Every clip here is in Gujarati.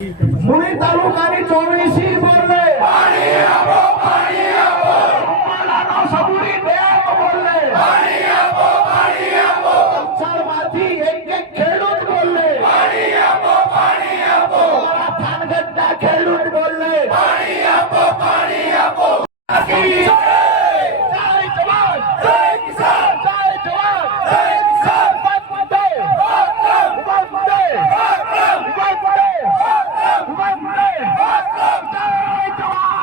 મુળી તાલુકાની ચોવીસી બોલે અંબાલાનો સબુરી ડેમ બોલે કંસારમાંથી એક એક ખેડૂત બોલે અમારા થાનગઢના ખેડૂત બોલે જય જવાન જય કિસાન જય જવાન જય કિસાન ઊભા પડે ઊભા પડે ઊભા પડે ઊભા પડે જય જવાન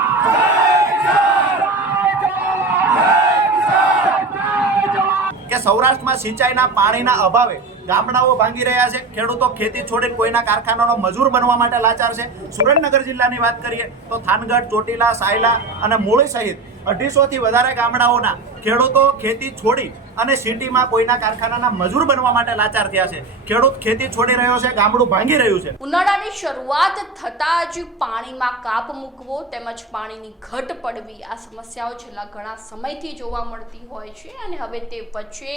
કે સૌરાષ્ટ્રમાં સિંચાઈના પાણીના અભાવે ગામડાઓ ભાંગી રહ્યા છે. ખેડૂતો ખેતી છોડીને કોઈના કારખાનાનો મજૂર બનવા માટે લાચાર છે. સુરેન્દ્રનગર જિલ્લાની વાત કરીએ તો થાનગઢ, ચોટીલા, સાયલા અને મૂળી સહિત અઢીસોથી વધારે ગામડાઓના ખેડૂતો ખેતી છોડી અને સિટીમાં કોઈના કારખાનાના મજૂર બનવા માટે લાચાર થયા છે. ખેડૂત ખેતી છોડી રહ્યો છે, ગામડું ભાંગી રહ્યું છે. ઉનાળાની શરૂઆત થતાં જ પાણીમાં કાપ મૂકવો તેમજ પાણીની ઘટ પડવી આ સમસ્યાઓ છેલ્લા ઘણા સમયથી જોવા મળતી હોય છે અને હવે તે વચ્ચે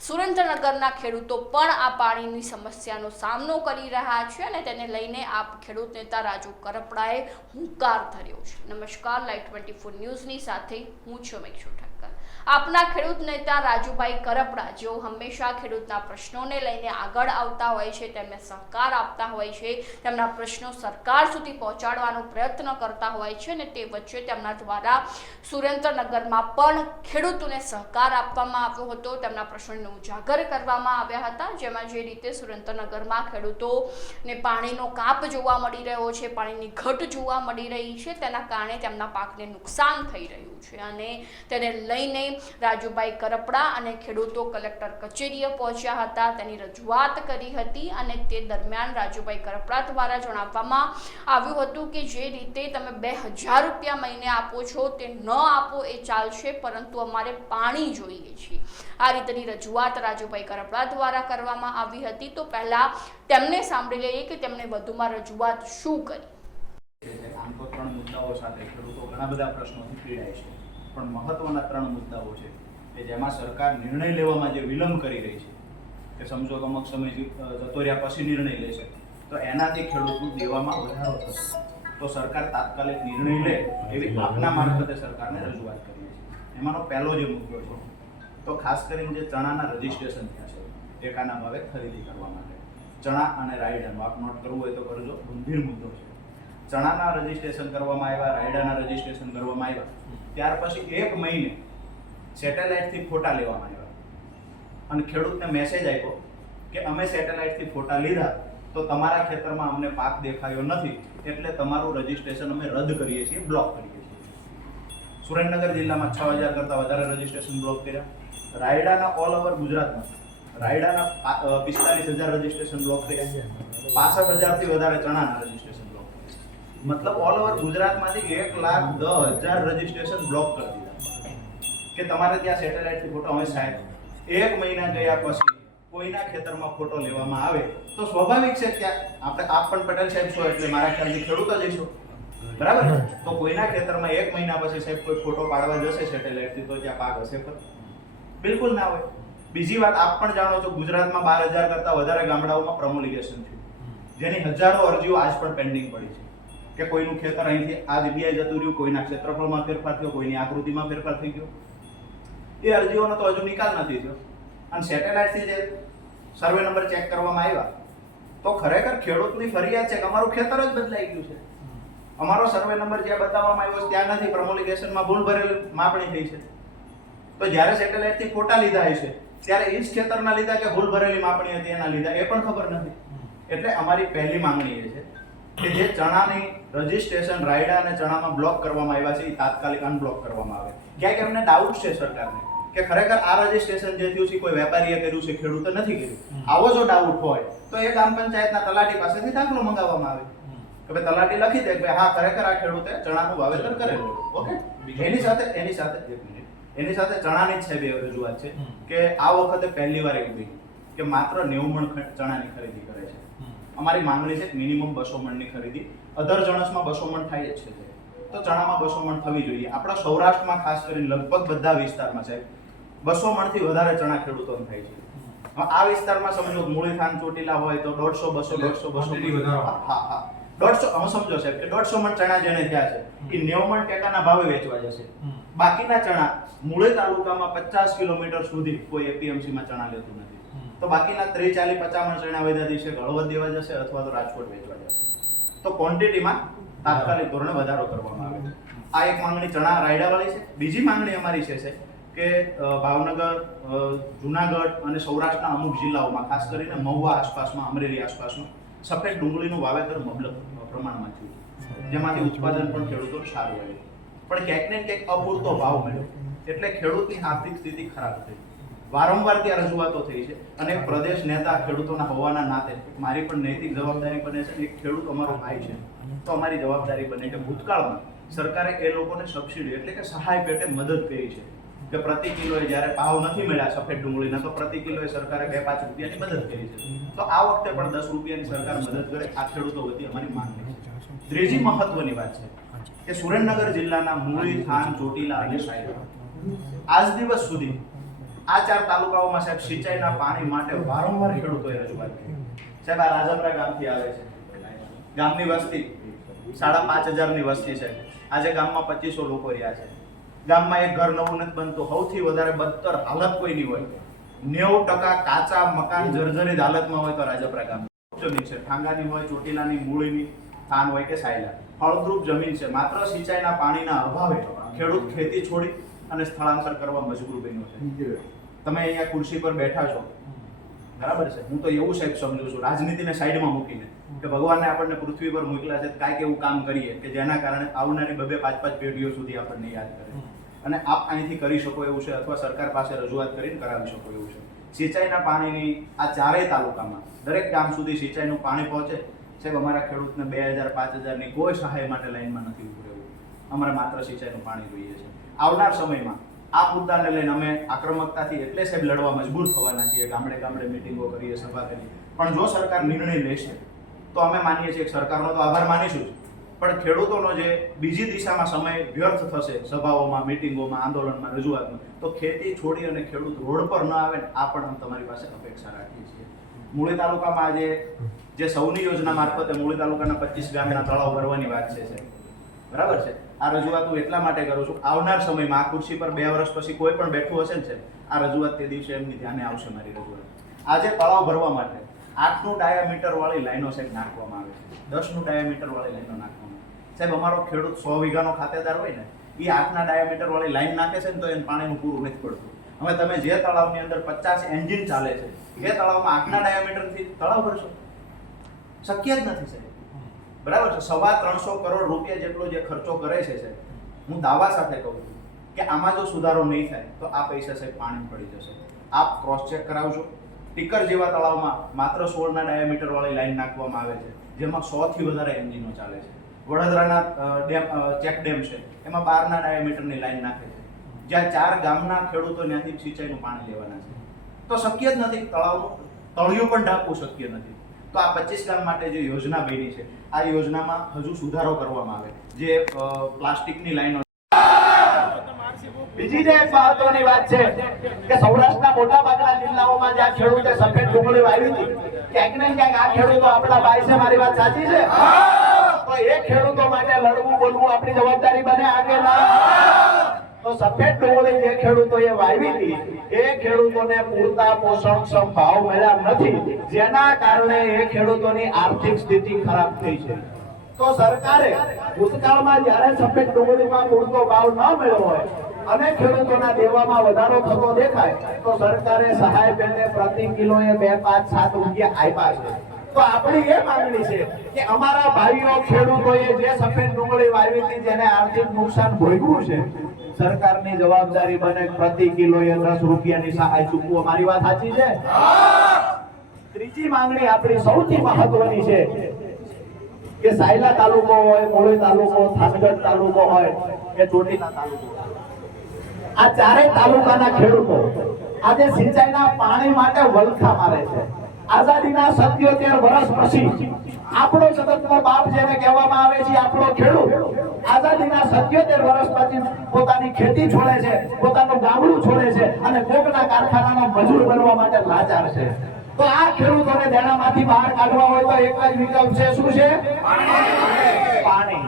સુરેન્દ્રનગરના ખેડૂતો પણ આ પાણીની સમસ્યાનો સામનો કરી રહ્યા છે અને તેને લઈને આ ખેડૂત નેતા રાજુ કરપડાએ હુંકાર ધર્યો છે. નમસ્કાર લાઈવ ટ્વેન્ટી ફોર ન્યૂઝની સાથે હું છું મેક્ષુ ઠક્કર આપના ખેડૂત નેતા રાજુભાઈ કરપડા જેઓ હંમેશા ખેડૂતના પ્રશ્નોને લઈને આગળ આવતા હોય છે, તેમને સહકાર આપતા હોય છે, તેમના પ્રશ્નો સરકાર સુધી પહોંચાડવાનો પ્રયત્ન કરતા હોય છે અને તે વચ્ચે તેમના દ્વારા સુરેન્દ્રનગરમાં પણ ખેડૂતોને સહકાર આપવામાં આવ્યો હતો. તેમના પ્રશ્નોને ઉજાગર કરવામાં આવ્યા હતા, જેમાં જે રીતે સુરેન્દ્રનગરમાં ખેડૂતોને પાણીનો કાપ જોવા મળી રહ્યો છે, પાણીની ઘટ જોવા મળી રહી છે, તેના કારણે તેમના પાકને નુકસાન થઈ રહ્યું છે અને તેને લઈને રાજુભાઈ કરપડા અને ખેડૂતો કલેક્ટર કચેરીએ પહોંચ્યા હતા. તેની રજૂઆત કરી હતી અને તે દરમિયાન રાજુભાઈ કરપડા દ્વારા જણાવવામાં આવ્યું હતું કે જે રીતે તમે બે હજાર રૂપિયા મહિને આપો છો તે ન આપો એ ચાલશે, પરંતુ અમારે પાણી જોઈએ છે. આ રીતની રજૂઆત રાજુભાઈ કરપડા દ્વારા કરવામાં આવી હતી. તો પહેલા તેમને સાંભળી લઈએ કે તેમણે વધુમાં રજૂઆત શું કરી. આમ તો ત્રણ મુદ્દાઓ સાથે ખેડૂતો ઘણા બધા પ્રશ્નોથી પીડાય છે. પણ મહત્વના ત્રણ મુદ્દાઓ છે કે જેમાં સરકાર નિર્ણય લેવામાં જે વિલંબ કરી રહી છે, કે સમજો અમુક સમય જતો રહ્યા પછી નિર્ણય લેશે તો એનાથી ખેડૂતનું દેવામાં વધારો થશે. તો સરકાર તાત્કાલિક નિર્ણય લે એવી આપના મારફતે સરકારને રજૂઆત કરી છે એમાંનો પહેલો જે મુદ્દો છે, તો ખાસ કરીને જે ચણાના રજીસ્ટ્રેશન થયા છે, ટેકાના ભાવે ખરીદી કરવા માટે. ચણા અને રાયડાનું આપ નોટ કરવું હોય તો કરજો, ગંભીર મુદ્દો છે. ચણાના રજીસ્ટ્રેશન કરવામાં આવ્યા, રાયડાના રજીસ્ટ્રેશન કરવામાં આવ્યા ત્યાર પછી એક મહિને સેટેલાઇટથી ફોટા લેવામાં આવ્યા અને ખેડૂતને મેસેજ આપ્યો કે અમે સેટેલાઇટથી ફોટા લીધા તો તમારા ખેતરમાં અમને પાક દેખાયો નથી, એટલે તમારું રજીસ્ટ્રેશન અમે રદ કરીએ છીએ બ્લોક કરીએ છીએ. સુરેન્દ્રનગર જિલ્લામાં છ હજાર કરતાં વધારે રજિસ્ટ્રેશન બ્લોક કર્યા. રાયડાના ઓલ ઓવર ગુજરાતમાં રાયડાના પિસ્તાલીસ હજાર રજીસ્ટ્રેશન બ્લોક કર્યા. પાસઠ હજારથી વધારે ચણાના રજીસ્ટ્રેશન મતલબ ઓલ ઓવર ગુજરાતમાંથી એક લાખ દસ હજાર રજીસ્ટ્રેશન બ્લોક કરી દીધા. કે તમારે ત્યાં સેટેલાઇટથી ફોટો હવે સાહેબ એક મહિના ગયા પછી કોઈના ખેતરમાં ફોટો લેવામાં આવે તો સ્વાભાવિક છે કે આપણે આપ પણ પટેલ સાહેબ છો એટલે મારા ખ્યાલથી ખેડૂત જ છો બરાબર? તો કોઈના ખેતરમાં એક મહિના પછી સાહેબ કોઈ ફોટો પાડવા જશે સેટેલાઇટથી તો ત્યાં પાક હશે પણ બિલકુલ ના હોય. બીજી વાત આપ પણ જાણો છો ગુજરાતમાં બાર હજાર કરતાં વધારે ગામડાઓમાં પ્રમોલિગેશન થયું. જેની હજારો અરજીઓ આજ પણ પેન્ડિંગ પડી છે. કે કોઈનું ખેતર અહીંથી આ જગ્યાએ જતું રહ્યું કોઈના ક્ષેત્રફળમાં ફેરફાર થયો કોઈની આકૃતિમાં ફેરફાર થઈ ગયો. એ અરજીઓનો તો હજુ નિકાલ નથી થયો. અને સેટેલાઇટથી જે સર્વે નંબર ચેક કરવામાં આવ્યા તો ખરેખર ખેડૂતની ફરિયાદ છે કે અમારું ખેતર જ બદલાઈ ગયું છે. અમારો સર્વે નંબર જ્યાં બતાવવામાં આવ્યો ત્યાં નથી પ્રમોલિગેશનમાં ભૂલ ભરેલ માપણી થઈ છે. તો જ્યારે સેટેલાઇટથી ફોટા લીધા હશે ત્યારે એ જ ખેતરના લીધા કે ભૂલ ભરેલી માપણી હતી એના લીધા એ પણ ખબર નથી. એટલે અમારી પહેલી માંગણી એ છે કે જે ચણાની રજીસ્ટ્રેશન રાયડા અને ચણામાં બ્લોક કરવામાં આવ્યા છે એ તાત્કાલિક અનબ્લોક કરવામાં આવે. ક્યાંક એમને ડાઉટ છે સરકારને કે ખરેખર આ રજીસ્ટ્રેશન જે થયું છે કોઈ વેપારીએ કર્યું છે ખેડૂતે નથી કર્યું. આવો જો ડાઉટ હોય તો એ ગ્રામ પંચાયતના તલાટી પાસેથી દાખલો મંગાવવામાં આવે. કે ભાઈ તલાટી લખી દે કે હા ખરેખર આ ખેડૂતે ચણાનું વાવેતર કરેલું ઓકે? એની સાથે એની સાથે એક મિનિટ. એની સાથે ચણાની જ સાહેબ એ રજૂઆત છે કે આ વખતે પહેલી વાર એવું થયું કે માત્ર નેવું મણ ચણાની ખરીદી કરે છે. અમારી માંગણી છે મિનિમમ બસો મણની ખરીદી. અધર જણસમાં બસો મણ થાય જ છે. તો ચણામાં બસો મણ થવી જોઈએ. આપણા સૌરાષ્ટ્રમાં ખાસ કરીને લગભગ બધા વિસ્તારમાં છે. બસો મણથી વધારે ચણા ખેડૂતોને થાય છે. આ વિસ્તારમાં સમજો મૂળી થાન ચોટીલા હોય તો દોઢસો બસો દોઢસો બસો હા હા દોઢસો હવે સમજો સાહેબ કે દોઢસો મણ ચણા જેને થયા છે એ નેવ મણ ટેકાના ભાવે વેચવા જશે. બાકીના ચણા મૂળે તાલુકામાં પચાસ કિલોમીટર સુધી કોઈ એપીએમસીમાં ચણા લેતું નથી. તો બાકીના ત્રીસ ચાલીસ પચાસ મણ ચણા વધ્યા દિવસે હળવદ દેવા જશે અથવા તો રાજકોટ વેચવા જશે. તો ક્વોન્ટિટીમાં તાત્કાલિક ધોરણે વધારો કરવામાં આવે છે. આ એક માંગણી ચણા રાયડાવાળી છે. બીજી માંગણી અમારી છે છે કે ભાવનગર જુનાગઢ અને સૌરાષ્ટ્રના અમુક જિલ્લાઓમાં, ખાસ કરીને મહુવા આસપાસમાં, અમરેલી આસપાસમાં, સફેદ ડુંગળીનું વાવેતર મબલક પ્રમાણમાં થયું જેમાંથી ઉત્પાદન પણ ખેડૂતો સારું આવ્યું પણ ક્યાંક ને ક્યાંક અપૂરતો ભાવ મળ્યો. એટલે ખેડૂતની આર્થિક સ્થિતિ ખરાબ થઈ વારંવાર ત્યાં રજૂઆતો થઈ છે. અને પ્રદેશ નેતા ખેડૂતોના હોવાના નાતે મારી પણ નૈતિક જવાબદારી બને છે. એક ખેડૂત અમારો ભાઈ છે. તો અમારી જવાબદારી બને કે ભૂતકાળમાં સરકારે એ લોકોને સબસિડી એટલે કે સહાય પેટે મદદ કરી છે. કે પ્રતિ કિલોએ જ્યારે ભાવ નથી મળ્યા સફેદ ડુંગળીના તો પ્રતિ કિલોએ સરકારે બે પાંચ રૂપિયાની મદદ કરી છે. તો આ વખતે પણ દસ રૂપિયાની સરકાર મદદ કરે આ ખેડૂતો વતી અમારી માંગણી છે. ત્રીજી મહત્વની વાત છે કે સુરેન્દ્રનગર જિલ્લાના મૂળી થાન ચોટીલા અને સાયરા. આજ દિવસ સુધી આ ચાર તાલુકાઓમાં સાહેબ સિંચાઈના પાણી માટે વારંવાર ખેડૂતોએ રજૂઆત કરી. સાહેબ, આ રાજપરા ગામથી આવે છે. ગામની વસ્તી, સાડા પાંચ હજારની વસ્તી છે. આજે ગામમાં પચીસો લોકો રહ્યા છે. ગામમાં એક ઘર નવું નથી બનતું, સૌથી વધારે બદતર હાલત કોઈની હોય. નેવું ટકા કાચા મકાન જર્જરિત હાલતમાં હોય તો રાજપરા ગામ. જમીન છે, ઠાંગાની હોય, ચોટીલાની, મૂળીની, થાન હોય કે સાયલા. ફળદ્રુપ જમીન છે. માત્ર સિંચાઈના પાણીના અભાવે ખેડૂત ખેતી છોડી અને સ્થળાંતર કરવા મજબૂર બન્યો છે. તમે અહીંયા ખુરશી પર બેઠા છો. બરાબર છે? હું તો એવું સાહેબ સમજુ છું રાજનીતિને સાઈડમાં મૂકીને કે ભગવાને આપણને પૃથ્વી પર મોકલ્યા છે કાંઈક એવું કામ કરીએ કે જેના કારણે આવનારી બબે પાંચ પાંચ પેઢીઓ સુધી આપણને યાદ કરે અને આપ અહીંથી કરી શકો એવું છે અથવા સરકાર પાસે રજૂઆત કરીને કરાવી શકો એવું છે. સિંચાઈના પાણીની આ ચારેય તાલુકામાં દરેક ગામ સુધી સિંચાઈનું પાણી પહોંચે. સાહેબ અમારા ખેડૂતને બે હજાર પાંચ હજારની કોઈ સહાય માટે લાઈનમાં નથી ઉભું રહેવું. અમારે માત્ર સિંચાઈનું પાણી જોઈએ છે. આવનાર સમયમાં આ મુદ્દાને લઈને અમે આક્રમકતાથી એટલે સાહેબ લડવા મજબૂર થવાના છીએ, ગામડે ગામડે મિટિંગો કરીએ, સભા કરીએ. પણ જો સરકાર નિર્ણય લેશે, તો અમે માનીએ છીએ સરકારનો તો આભાર માનીશું પણ ખેડૂતોનો જે બીજી દિશામાં સમય વ્યર્થ થશે, સભાઓમાં મિટિંગોમાં આંદોલનમાં, રજૂઆતમાં, તો ખેતી છોડી અને ખેડૂત રોડ પર ન આવે ને, આ પણ અમે તમારી પાસે અપેક્ષા રાખીએ છીએ. મૂળી તાલુકામાં આજે જે સૌની યોજના મારફતે મૂળી તાલુકાના પચીસ ગામના તળાવ ભરવાની વાત છે. બરાબર છે? આ રજૂઆત હું એટલા માટે કરું છું, આવનાર સમયમાં આ ખુરશી પર બે વર્ષ પછી કોઈ પણ બેઠું હશે ને છે આ રજૂઆત તે દિવસે એમની ધ્યાને આવશે મારી રજૂઆત. આજે તળાવ ભરવા માટે આઠનું ડાયામીટર વાળી લાઈનો સાહેબ નાખવામાં આવે છે. દસનું ડાયામીટર વાળી લાઈનો નાખવામાં આવે. સાહેબ, અમારો ખેડૂત સો વીઘાનો ખાતેદાર હોય ને એ આઠના ડાયામીટર વાળી લાઈન નાખે છે ને તો એને પાણીનું પૂરું નથી પડતું. હવે તમે જે તળાવની અંદર પચાસ એન્જિન ચાલે છે, એ તળાવમાં આઠના ડાયામીટરથી તળાવ ભરશો? શક્ય જ નથી સાહેબ. બરાબર છે? સવા ત્રણસો કરોડ રૂપિયા જેટલો જે ખર્ચો કરે છે સાહેબ, હું દાવા સાથે કહું છું કે આમાં જો સુધારો નહીં થાય, તો આ પૈસા સાહેબ પાણી પડી જશે. આપ ક્રોસ ચેક કરાવશો ટીકર જેવા તળાવમાં માત્ર સોળના ડાયામીટરવાળી લાઈન નાખવામાં આવે છે, જેમાં સોથી વધારે એન્જિનો ચાલે છે. વડોદરાના ડેમ ચેક ડેમ છે, એમાં બારના ડાયામીટરની લાઈન નાખે છે. જ્યાં ચાર ગામના ખેડૂતો ત્યાંથી સિંચાઈનું પાણી લેવાના છે. તો શક્ય જ નથી, તળાવનું, તળિયું પણ ઢાંકવું શક્ય નથી. તો આ પચીસ ગામ માટે જે યોજના બની છે આ યોજનામાં હજુ સુધારો કરવામાં આવે. જે પ્લાસ્ટિકની લાઈનો બીજી જે એક મહત્વની વાત છે કે સૌરાષ્ટ્રના મોટા ભાગના જિલ્લાઓમાં જ્યાં ખેડૂતે સફેદ ડુંગળી વાવી હતી, ક્યાંક ને ક્યાંક આ ખેડૂતો આપણા ભાઈ છે, મારી વાત સાચી છે? તો એ ખેડૂતો માટે લડવું બોલવું આપણી જવાબદારી બને આગે ના તો સફેદ ડુંગળી જે ખેડૂતોએ વાવી હતી, એ ખેડૂતોને પૂરતા પોષણક્ષમ ભાવ મળ્યા નથી. જેના કારણે એ ખેડૂતોની આર્થિક સ્થિતિ ખરાબ થઈ છે. તો સરકારે ભૂતકાળમાં જ્યારે સફેદ ડુંગળીમાં પૂરતો ભાવ ન મળ્યો હોય અને ખેડૂતોના દેવામાં વધારો થતો દેખાય, તો સરકારે સહાય પેટે પ્રતિ કિલોએ બે, પાંચ, સાત રૂપિયા આપ્યા છે. તો આપણી એ માંગણી છે કે અમારા ભાઈઓ ખેડૂતોએ જે સફેદ ડુંગળી વાવી હતી, જેને આર્થિક નુકસાન ભોગવ્યું છે સરકારની જવાબદારી બને પ્રતિ કિલો એ દસ રૂપિયાની સહાય ચૂકવો. મારી વાત સાચી છે? ત્રીજી માંગણી આપણી સૌથી મહત્વની છે કે સાયલા તાલુકો હોય, મોળી તાલુકો, થાનગઢ તાલુકો હોય, કે ચોટીલા તાલુકો આ ચારેય તાલુકાના ખેડૂતો આજે સિંચાઈના પાણી માટે વલખા મારે છે. આઝાદીના સત્યોતેર વર્ષ પછી આપણો જગતનો બાપ જેને કહેવામાં આવે છે, આપણો ખેડૂત આઝાદીના સત્યોતેર વર્ષ પછી પોતાની ખેતી છોડે છે, પોતાનું ગામડું છોડે છે અને કોકના કારખાનાનો મજૂર બનવા માટે લાચાર છે. તો આ ખેડૂતોને દેણામાંથી બહાર કાઢવા હોય તો એક જ વિકલ્પ છે, શું છે? પાણી.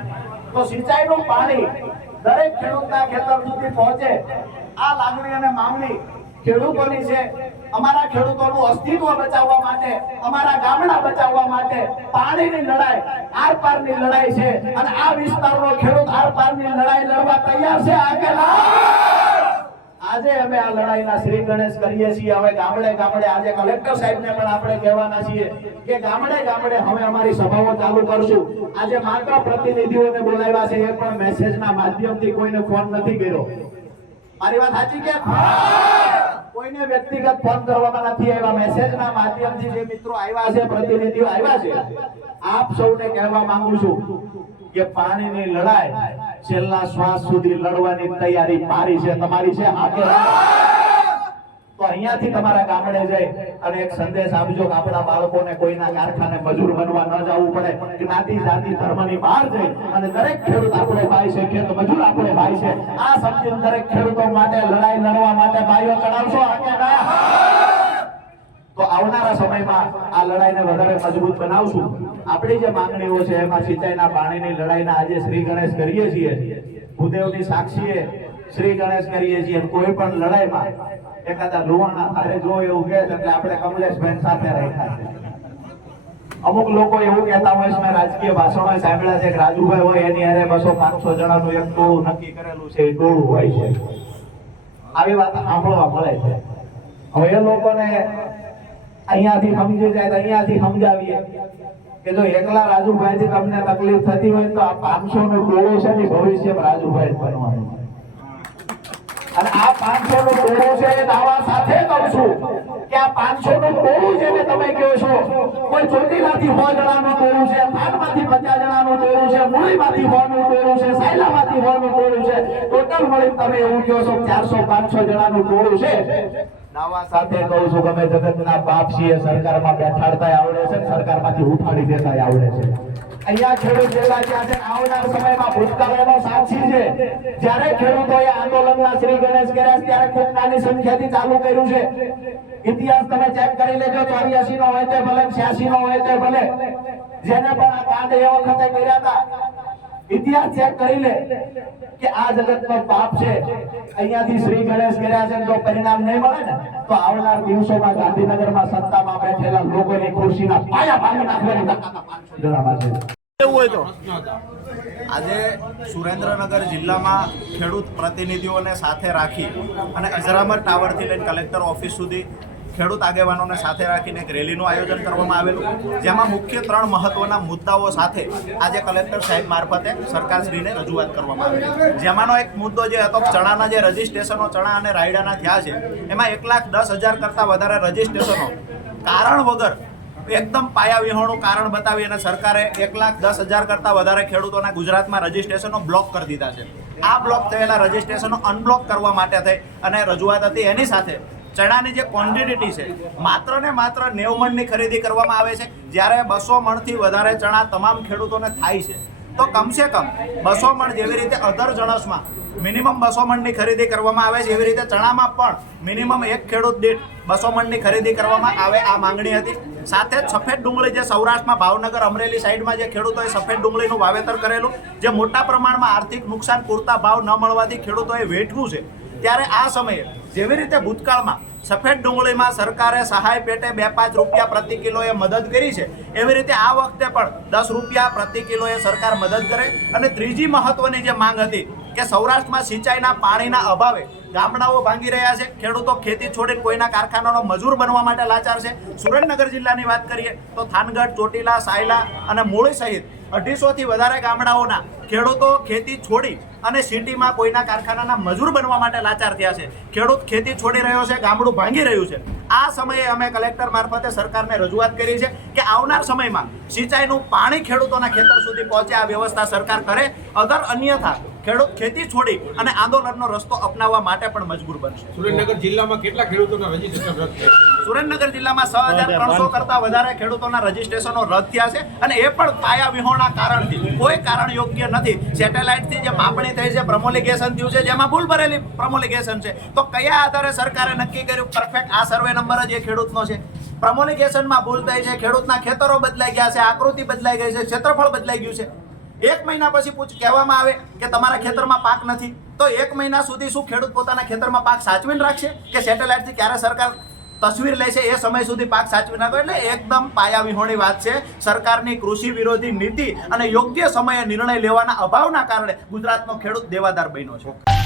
તો સિંચાઈનું પાણી દરેક ખેડૂતના ખેતર સુધી પહોંચે. આ લાગણી અને માંગણી ખેડૂતોની છે. અમારા ખેડૂતોનું અસ્તિત્વ બચાવવા માટે, અમારા ગામડા બચાવવા માટે પાણીની લડાઈ આર પારની લડાઈ છે. અને આ વિસ્તારનો ખેડૂત આર પારની લડાઈ લડવા તૈયાર છે આગેલા આજે અમે આ લડાઈના શ્રી ગણેશ કરીએ છીએ. હવે ગામડે ગામડે આજે કલેક્ટર સાહેબને પણ આપણે કહેવાના છીએ કે ગામડે ગામડે હવે અમારી સભાઓ ચાલુ કરશું. આજે માત્ર પ્રતિનિધિઓને બોલાવ્યા છે, એ પણ મેસેજના માધ્યમથી કોઈને ફોન નથી કર્યો. મારી વાત સાચી કે? કોઈને વ્યક્તિગત ફોન કરવામાં નથી આવ્યા મેસેજના માધ્યમથી જે મિત્રો આવ્યા છે, પ્રતિનિધિઓ આવ્યા છે, આપ સૌને કહેવા માંગુ છું કે પાણીની લડાઈ છેલ્લા શ્વાસ સુધી લડવાની તૈયારી મારી છે, તમારી છે ના? તો અહીંયાથી તમારા ગામડે જઈ અને એક સંદેશ આપજો કે આપણા બાળકોને કોઈના કારખાને મજૂર બનવા ન જવું પડે જ્ઞાતિ જાતિ ધર્મની બહાર જઈ અને દરેક ખેડૂત આપણો ભાઈ છે, ખેત મજૂર આપણો ભાઈ છે. આ સમજીને દરેક ખેડૂતો માટે લડાઈ લડવા માટે ભાઈઓ ચડાવશો તો આવનારા સમયમાં આ લડાઈને વધારે મજબૂત બનાવશું. આપણી જે માંગણીઓ છે, એમાં સિંચાઈના પાણીની લડાઈના આજે શ્રી ગણેશ કરીએ છીએ. ભૂદેવની સાક્ષીએ શ્રી ગણેશ કરીએ છીએ કોઈ પણ લડાઈમાં એકાદા લુવાણા હારે જો એવું કહે એટલે આપણે કમલેશભાઈ સાથે રાખ્યા છે. અમુક લોકો એવું કહેતા હોય છે રાજકીય ભાષણો સાંભળ્યા છે કે રાજુભાઈ હોય એની હારે બસો પાંચસો જણાનું એક ટોળું નક્કી કરેલું છે, એ ટોળું હોય છે. આવી વાત સાંભળવા મળે છે. હવે એ લોકોને અહીંયાથી સમજી જાય તો અહીંયાથી સમજાવીએ કે જો એકલા રાજુભાઈ થી તમને તકલીફ થતી હોય તો આ પાંચસો નો ટોળો છે ને ભવિષ્યમાં રાજુભાઈ બનવાનું. અને આ પાંચસો નું ટોળું છે એ દાવા સાથે કહું છું કે આ પાંચસો નું ટોળું જેને તમે કહો છો, કોઈ ચોટીલાથી સો જણાનું ટોળું છે, થાનમાંથી પચાસ જણાનું ટોળું છે, મુળીમાંથી સો નું ટોળું છે, સાયલામાંથી સો નું ટોળું છે ટોટલ મળી તમે એવું કહો છો ચારસો પાંચસો જણાનું ટોળું છે. દાવા સાથે કહું છું કે અમે જગતના બાપ છીએ, સરકારમાં બેઠાડતા આવડે છે સરકાર સરકારમાંથી ઉઠાડી દેતા આવડે છે. અહીંયા ખેડૂત જેવા ત્યાં છે આવનાર સમયમાં ભૂતકાળનો સાક્ષી છે? જ્યારે ખેડૂતોએ આંદોલનના શ્રી ગણેશ કર્યા ત્યારે ખૂબ નાની સંખ્યાથી ચાલુ કર્યું છે. ઇતિહાસ તમે ચેક કરી લેજો ચોર્યાસી નો હોય તે ભલે છ્યાસી નો હોય તે ભલે. જેને પણ આ કાંડ એ વખતે કર્યા હતા ઇતિહાસ ચેક કરી લે કે આ જગતમાં પાપ છે. અહીંયાથી શ્રી ગણેશ કર્યા છે તો પરિણામ નહીં મળે ને તો આવનાર દિવસોમાં ગાંધીનગરમાં સત્તામાં બેઠેલા લોકોની ખુરશીના પાયા ભાંગી નાખવાની તાકાત આ 500 જણામાં છે. આજે સુરેન્દ્રનગર જિલ્લામાં ખેડૂત પ્રતિનિધિઓને સાથે રાખી અને અજરામર ટાવરથી લઈને કલેક્ટર ઓફિસ સુધી ખેડૂત આગેવાનોને સાથે રાખીને એક રેલીનું આયોજન કરવામાં આવેલું, જેમાં મુખ્ય ત્રણ મહત્વના મુદ્દાઓ સાથે આજે કલેક્ટર સાહેબ મારફતે સરકારશ્રીને રજૂઆત કરવામાં આવી. જેમાંનો એક મુદ્દો જે હતો, ચણાના જે રજીસ્ટ્રેશનો, ચણા અને રાયડાના થયા છે, એમાં એક લાખ દસ હજાર કરતાં વધારે રજીસ્ટ્રેશનો. કારણ વગર એકદમ પાયા વિહોણું કારણ બતાવી અને સરકારે એક લાખ દસ હજાર કરતાં વધારે ખેડૂતોના ગુજરાતમાં રજીસ્ટ્રેશનો બ્લોક કરી દીધા છે. આ બ્લોક થયેલા રજીસ્ટ્રેશનો અનબ્લોક કરવા માટે થઈ અને રજૂઆત હતી એની સાથે ચણાની જે ક્વોન્ટિટી છે, માત્ર ને માત્ર નેવ મણની ખરીદી કરવામાં આવે છે. જ્યારે બસો મણથી વધારે ચણા તમામ ખેડૂતોને થાય છે. તો કમસે કમ બસો મણ જેવી રીતે અધર જણસમાં મિનિમમ બસો મણની ખરીદી કરવામાં આવે છે. એવી રીતે ચણામાં પણ મિનિમમ એક ખેડૂત દીઠ બસો મણની ખરીદી કરવામાં આવે આ માંગણી હતી. સાથે જ સફેદ ડુંગળી જે સૌરાષ્ટ્રમાં ભાવનગર અમરેલી સાઈડમાં જે ખેડૂતોએ સફેદ ડુંગળીનું વાવેતર કરેલું, જે મોટા પ્રમાણમાં આર્થિક નુકસાન પૂરતા ભાવ ન મળવાથી ખેડૂતોએ વેઠવું છે. ત્યારે આ સમયે જેવી રીતે ભૂતકાળમાં સફેદ ડુંગળીમાં સરકારે સહાય પેટે બે પાંચ રૂપિયા પ્રતિ કિલોએ મદદ કરી છે, એવી રીતે આ વખતે પણ દસ રૂપિયા પ્રતિ કિલોએ સરકાર મદદ કરે. અને ત્રીજી મહત્વની જે માંગ હતી કે સૌરાષ્ટ્રમાં સિંચાઈના પાણીના અભાવે ગામડાઓ ભાંગી રહ્યા છે, ખેડૂતો ખેતી છોડીને કોઈના કારખાનાનો મજૂર બનવા માટે લાચાર છે. સુરેન્દ્રનગર જિલ્લાની વાત કરીએ તો થાનગઢ, ચોટીલા, સાયલા અને મૂળી સહિત અઢીસોથી વધારે ગામડાઓના ખેડૂતો ખેતી છોડી અને સિટીમાં કોઈના કારખાનાના મજૂર બનવા માટે લાચાર થયા છે. ખેડૂત ખેતી છોડી રહ્યો છે, ગામડું ભાંગી રહ્યું છે. આ સમયે અમે કલેક્ટર મારફતે સરકારને રજૂઆત કરી છે કે આવનાર સમયમાં સિંચાઈનું પાણી ખેડૂતોના ખેતર સુધી પહોંચે, આ વ્યવસ્થા સરકાર કરે. અગર અન્યથા ખેડૂત ખેતી છોડી અને આંદોલનનો રસ્તો અપનાવવા માટે પણ મજબૂર બનશે. સુરેન્દ્રનગર જિલ્લામાં કેટલા ખેડૂતોના રજીસ્ટ્રેશન રદ થયા? સુરેન્દ્રનગર જિલ્લામાં છ હજાર ત્રણસો કરતા વધારે ખેડૂતોના રજીસ્ટ્રેશનો રદ થયા છે અને એ પણ પાયા વિહોણા કારણથી. કોઈ કારણ યોગ્ય નથી. સેટેલાઇટથી જે માપણી થઈ છે પ્રમોલિગેશન થયું છે જેમાં ભૂલ ભરેલી પ્રમોલિગેશન છે. તો કયા આધારે સરકારે નક્કી કર્યું? પરફેક્ટ આ સર્વે નંબર જ એ ખેડૂતનો છે. પ્રમોલિકેશનમાં ભૂલ થઈ છે ખેડૂતના ખેતરો બદલાઈ ગયા છે આકૃતિ બદલાઈ ગઈ છે ક્ષેત્રફળ બદલાઈ ગયું છે. એક મહિના પછી પૂછ, કહેવામાં આવે કે તમારા ખેતરમાં પાક નથી. તો એક મહિના સુધી શું ખેડૂત પોતાના ખેતરમાં પાક સાચવીને રાખશે કે સેટેલાઇટથી ક્યારે સરકાર તસવીર લે છે એ સમય સુધી પાક સાચવી નાખો? એટલે એકદમ પાયા વિહોણી વાત છે. સરકારની કૃષિ વિરોધી નીતિ અને યોગ્ય સમયે નિર્ણય લેવાના અભાવના કારણે ગુજરાતનો ખેડૂત દેવાદાર બન્યો છે.